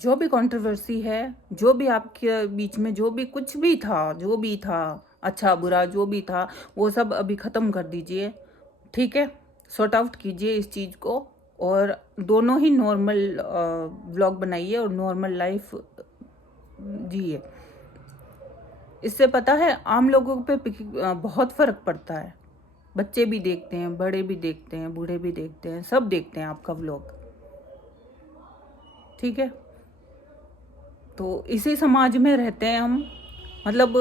जो भी कंट्रोवर्सी है, जो भी आपके बीच में जो भी कुछ भी था, जो भी था, अच्छा बुरा जो भी था, वो सब अभी ख़त्म कर दीजिए। ठीक है, सॉर्ट आउट कीजिए इस चीज़ को और दोनों ही नॉर्मल व्लॉग बनाइए और नॉर्मल लाइफ जिए। इससे पता है आम लोगों पे बहुत फ़र्क पड़ता है। बच्चे भी देखते हैं, बड़े भी देखते हैं, बूढ़े भी देखते हैं, सब देखते हैं आपका व्लॉग। ठीक है, तो इसी समाज में रहते हैं हम। मतलब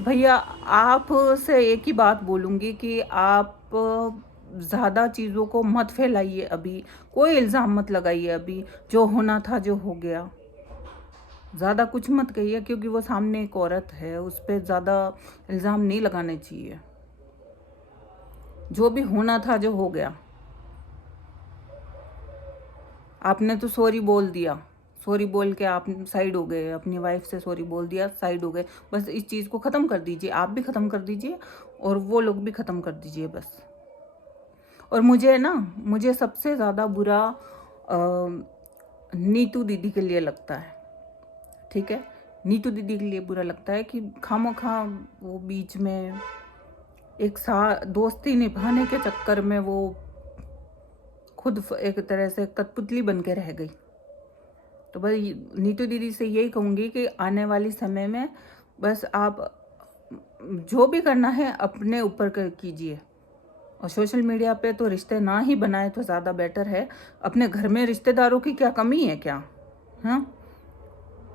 भैया आपसे एक ही बात बोलूँगी कि आप ज़्यादा चीज़ों को मत फैलाइए अभी, कोई इल्ज़ाम मत लगाइए अभी। जो होना था जो हो गया, ज़्यादा कुछ मत कहिए क्योंकि वो सामने एक औरत है, उस पर ज़्यादा इल्ज़ाम नहीं लगाने चाहिए। जो भी होना था जो हो गया, आपने तो सॉरी बोल दिया, सॉरी बोल के आप साइड हो गए, अपनी वाइफ से सॉरी बोल दिया, साइड हो गए। बस इस चीज़ को ख़त्म कर दीजिए, आप भी ख़त्म कर दीजिए और वो लोग भी ख़त्म कर दीजिए बस। और मुझे सबसे ज़्यादा बुरा नीतू दीदी के लिए लगता है। ठीक है, नीतू दीदी के लिए बुरा लगता है कि खामखा वो बीच में एक दोस्ती निभाने के चक्कर में वो खुद एक तरह से कठपुतली बन के रह गई। तो भाई नीतू दीदी से यही कहूँगी कि आने वाली समय में बस आप जो भी करना है अपने ऊपर कीजिए। और सोशल मीडिया पे तो रिश्ते ना ही बनाए तो ज़्यादा बेटर है। अपने घर में रिश्तेदारों की क्या कमी है क्या? हाँ,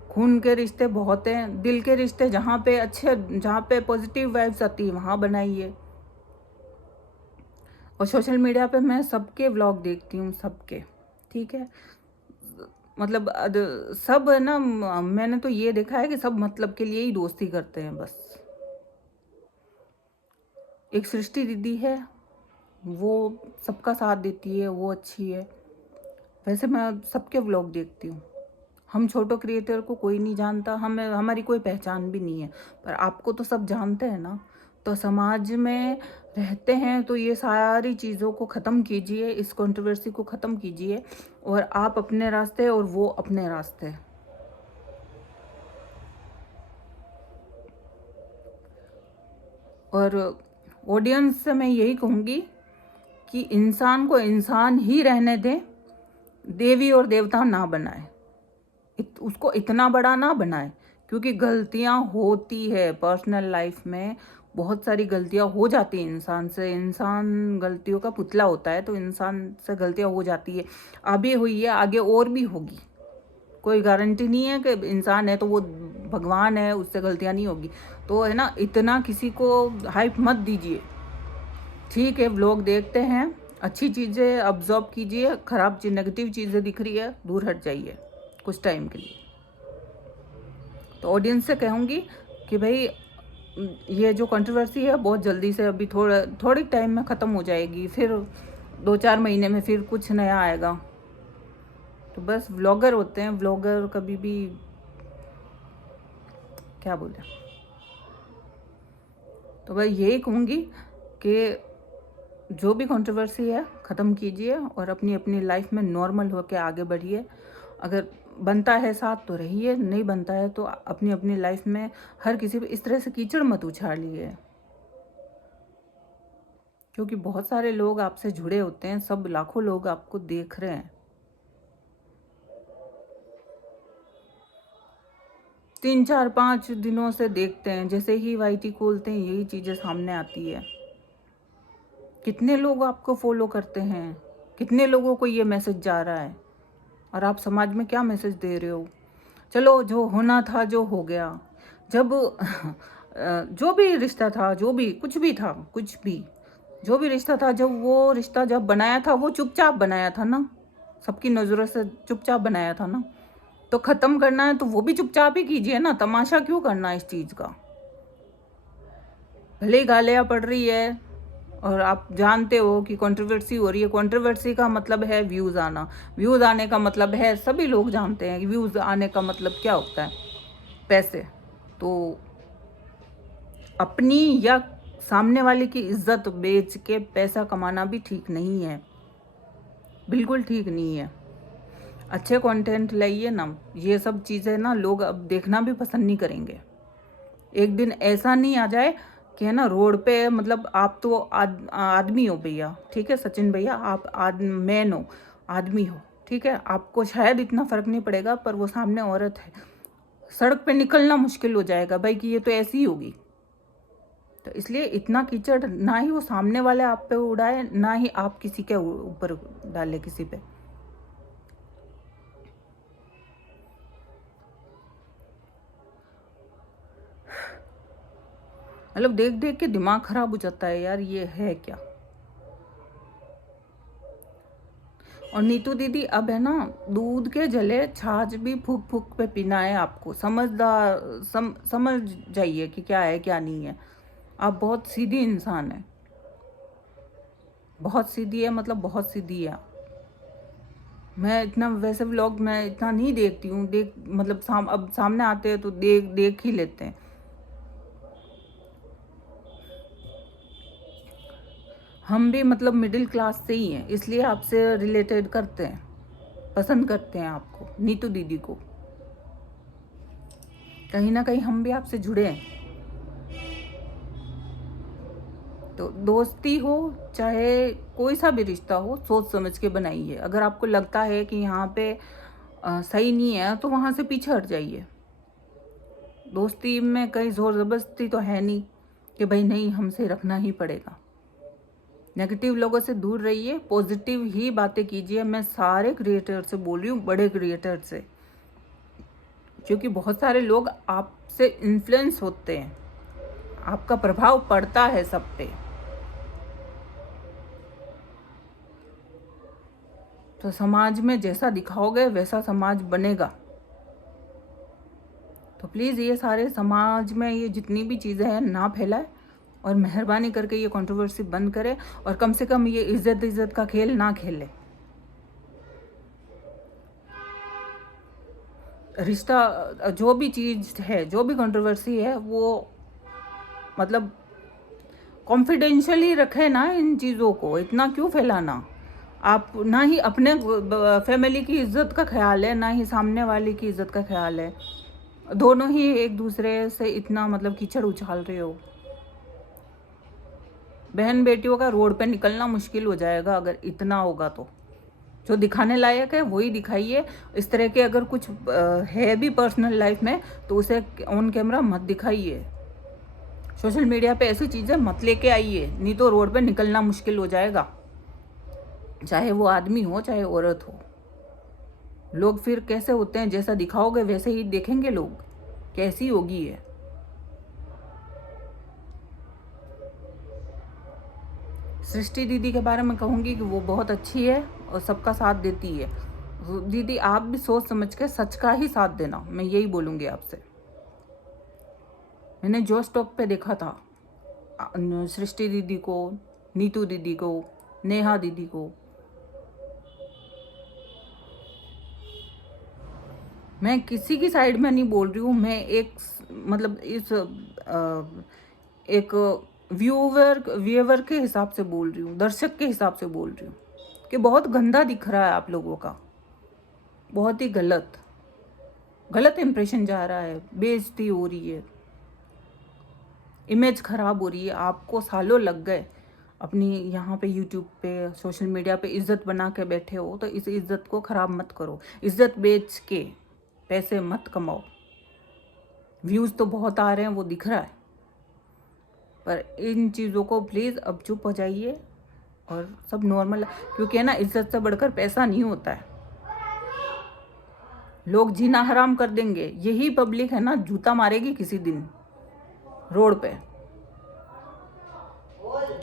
खून के रिश्ते बहुत हैं, दिल के रिश्ते जहाँ पे अच्छे, जहाँ पे पॉजिटिव वाइब्स आती है वहाँ बनाइए। और सोशल मीडिया पे मैं सबके व्लॉग देखती हूँ, सबके। ठीक है, मतलब सब है ना, मैंने तो ये देखा है कि सब मतलब के लिए ही दोस्ती करते हैं बस। एक सृष्टि दीदी है, वो सबका साथ देती है, वो अच्छी है। वैसे मैं सबके व्लॉग देखती हूँ। हम छोटो क्रिएटर को कोई नहीं जानता, हमें हमारी कोई पहचान भी नहीं है, पर आपको तो सब जानते हैं ना। तो समाज में रहते हैं तो ये सारी चीज़ों को ख़त्म कीजिए, इस कंट्रोवर्सी को ख़त्म कीजिए और आप अपने रास्ते और वो अपने रास्ते। और ऑडियंस से मैं यही कहूँगी कि इंसान को इंसान ही रहने दें, देवी और देवता ना बनाए, उसको इतना बड़ा ना बनाए। क्योंकि गलतियां होती है पर्सनल लाइफ में, बहुत सारी गलतियां हो जाती है इंसान से। इंसान गलतियों का पुतला होता है, तो इंसान से गलतियां हो जाती है, अभी हुई है, आगे और भी होगी। कोई गारंटी नहीं है कि इंसान है तो वो भगवान है, उससे गलतियां नहीं होगी। तो है ना, इतना किसी को हाइप मत दीजिए। ठीक है, व्लॉग देखते हैं, अच्छी चीज़ें ऑब्जर्व कीजिए, ख़राब चीज़ नेगेटिव चीज़ें दिख रही है दूर हट जाइए कुछ टाइम के लिए। तो ऑडियंस से कहूँगी कि भाई ये जो कंट्रोवर्सी है बहुत जल्दी से अभी थोड़ी टाइम में ख़त्म हो जाएगी, फिर 2-4 महीने में फिर कुछ नया आएगा। तो बस व्लॉगर होते हैं, व्लॉगर कभी भी क्या बोले। तो भाई यही कहूँगी कि जो भी कंट्रोवर्सी है ख़त्म कीजिए और अपनी अपनी लाइफ में नॉर्मल होकर आगे बढ़िए। अगर बनता है साथ तो रहिए, नहीं बनता है तो अपनी अपनी लाइफ में हर किसी पे इस तरह से कीचड़ मत उछालिए। क्योंकि बहुत सारे लोग आपसे जुड़े होते हैं, सब लाखों लोग आपको देख रहे हैं। 3-4-5 दिनों से देखते हैं, जैसे ही वाईटी खोलते हैं यही चीज़ें सामने आती है। कितने लोग आपको फॉलो करते हैं, कितने लोगों को ये मैसेज जा रहा है और आप समाज में क्या मैसेज दे रहे हो। चलो जो होना था जो हो गया। जब जो भी रिश्ता था, जो भी कुछ भी था, कुछ भी जो भी रिश्ता था, जब वो रिश्ता जब बनाया था वो चुपचाप बनाया था ना, सबकी नज़रों से चुपचाप बनाया था ना। तो ख़त्म करना है तो वो भी चुपचाप ही कीजिए ना, तमाशा क्यों करना है इस चीज़ का। भले ही गालियाँ पड़ रही है और आप जानते हो कि कंट्रोवर्सी हो रही है, कंट्रोवर्सी का मतलब है व्यूज़ आना, व्यूज़ आने का मतलब है, सभी लोग जानते हैं कि व्यूज़ आने का मतलब क्या होता है, पैसे। तो अपनी या सामने वाले की इज्जत बेच के पैसा कमाना भी ठीक नहीं है, बिल्कुल ठीक नहीं है। अच्छे कंटेंट लाइए ना। ये सब चीज़ें ना लोग अब देखना भी पसंद नहीं करेंगे। एक दिन ऐसा नहीं आ जाए कि है ना रोड पे, मतलब आप तो आदमी हो भैया, ठीक है सचिन भैया, आप मैन हो, आदमी हो, ठीक है, आपको शायद इतना फ़र्क नहीं पड़ेगा, पर वो सामने औरत है, सड़क पे निकलना मुश्किल हो जाएगा भाई कि ये तो ऐसी ही होगी। तो इसलिए इतना कीचड़ ना ही वो सामने वाले आप पे उड़ाए, ना ही आप किसी के ऊपर डाले किसी पे। मतलब देख देख के दिमाग खराब हो जाता है यार, ये है क्या। और नीतू दीदी अब है ना, दूध के जले छाछ भी फूक फूक पे पीना है आपको। समझ जाइए कि क्या है क्या नहीं है। आप बहुत सीधी इंसान है, बहुत सीधी है, मतलब बहुत सीधी है। मैं इतना वैसे व्लॉग मैं इतना नहीं देखती हूँ, मतलब अब सामने आते हैं तो देख ही लेते हैं। हम भी मतलब मिडिल क्लास से ही हैं, इसलिए आपसे रिलेटेड करते हैं, पसंद करते हैं आपको, नीतू दीदी को। कहीं ना कहीं हम भी आपसे जुड़े हैं। तो दोस्ती हो चाहे कोई सा भी रिश्ता हो, सोच समझ के बनाइए। अगर आपको लगता है कि यहाँ पे सही नहीं है तो वहाँ से पीछे हट जाइए। दोस्ती में कहीं जोर ज़बरदस्ती तो है नहीं कि भाई नहीं हमसे रखना ही पड़ेगा। नेगेटिव लोगों से दूर रहिए, पॉजिटिव ही बातें कीजिए। मैं सारे क्रिएटर से बोल रही हूँ, बड़े क्रिएटर से, क्योंकि बहुत सारे लोग आपसे इन्फ्लुएंस होते हैं, आपका प्रभाव पड़ता है सब पे। तो समाज में जैसा दिखाओगे वैसा समाज बनेगा। तो प्लीज़ ये सारे समाज में ये जितनी भी चीज़ें हैं ना फैलाए, और मेहरबानी करके ये कंट्रोवर्सी बंद करें, और कम से कम ये इज्जत का खेल ना खेले। रिश्ता जो भी चीज़ है, जो भी कंट्रोवर्सी है, वो मतलब कॉन्फिडेंशियल ही रखे ना। इन चीज़ों को इतना क्यों फैलाना। आप ना ही अपने फैमिली की इज्जत का ख्याल है, ना ही सामने वाले की इज्जत का ख्याल है। दोनों ही एक दूसरे से इतना मतलब कीचड़ उछाल रहे हो। बहन बेटियों का रोड पे निकलना मुश्किल हो जाएगा अगर इतना होगा तो। जो दिखाने लायक है वही दिखाइए। इस तरह के अगर कुछ है भी पर्सनल लाइफ में तो उसे ऑन कैमरा मत दिखाइए। सोशल मीडिया पे ऐसी चीज़ें मत लेके आइए, नहीं तो रोड पे निकलना मुश्किल हो जाएगा, चाहे वो आदमी हो चाहे औरत हो। लोग फिर कैसे होते हैं, जैसा दिखाओगे वैसे ही देखेंगे लोग, कैसी होगी है। सृष्टि दीदी के बारे में कहूँगी कि वो बहुत अच्छी है और सबका साथ देती है। दीदी आप भी सोच समझ के सच का ही साथ देना, मैं यही बोलूँगी आपसे। मैंने जो स्टॉक पे देखा था सृष्टि दीदी को, नीतू दीदी को, नेहा दीदी को, मैं किसी की साइड में नहीं बोल रही हूँ। मैं एक मतलब एक व्यूअर के हिसाब से बोल रही हूँ, दर्शक के हिसाब से बोल रही हूँ कि बहुत गंदा दिख रहा है आप लोगों का, बहुत ही गलत इंप्रेशन जा रहा है, बेइज्जती हो रही है, इमेज खराब हो रही है। आपको सालों लग गए अपनी यहाँ पे यूट्यूब पे सोशल मीडिया पे इज्जत बना के बैठे हो, तो इस इज्जत को ख़राब मत करो। इज्जत बेच के पैसे मत कमाओ। व्यूज़ तो बहुत आ रहे हैं, वो दिख रहा है, पर इन चीज़ों को प्लीज़ अब चुप हो जाइए और सब नॉर्मल। क्योंकि है ना, इज्जत से बढ़कर पैसा नहीं होता है। लोग जीना हराम कर देंगे, यही पब्लिक है ना जूता मारेगी किसी दिन रोड पे।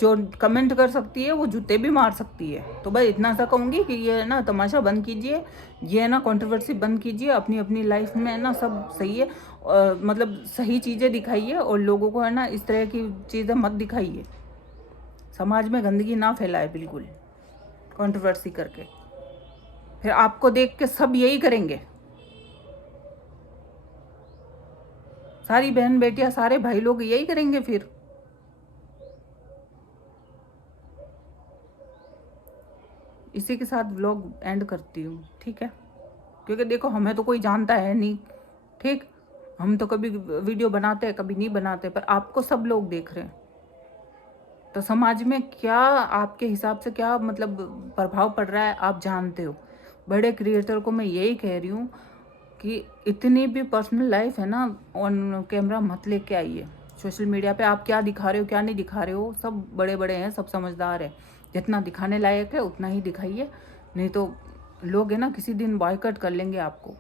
जो कमेंट कर सकती है वो जूते भी मार सकती है। तो भाई इतना सा कहूँगी कि ये ना तमाशा बंद कीजिए, ये ना कंट्रोवर्सी बंद कीजिए। अपनी अपनी लाइफ में ना सब सही है, मतलब सही चीज़ें दिखाइए, और लोगों को है ना इस तरह की चीज़ें मत दिखाइए। समाज में गंदगी ना फैलाए बिल्कुल कंट्रोवर्सी करके, फिर आपको देख के सब यही करेंगे। सारी बहन बेटियां सारे भाई लोग यही करेंगे फिर। इसी के साथ व्लॉग एंड करती हूँ, ठीक है। क्योंकि देखो हमें तो कोई जानता है नहीं, ठीक, हम तो कभी वीडियो बनाते हैं कभी नहीं बनाते, पर आपको सब लोग देख रहे हैं। तो समाज में क्या आपके हिसाब से क्या मतलब प्रभाव पड़ रहा है आप जानते हो। बड़े क्रिएटर को मैं यही कह रही हूँ कि इतनी भी पर्सनल लाइफ है ना ऑन कैमरा मत लेके आइए। सोशल मीडिया पे आप क्या दिखा रहे हो क्या नहीं दिखा रहे हो, सब बड़े बड़े हैं, सब समझदार है, जितना दिखाने लायक है उतना ही दिखाइए, नहीं तो लोग है ना किसी दिन बॉयकॉट कर लेंगे आपको।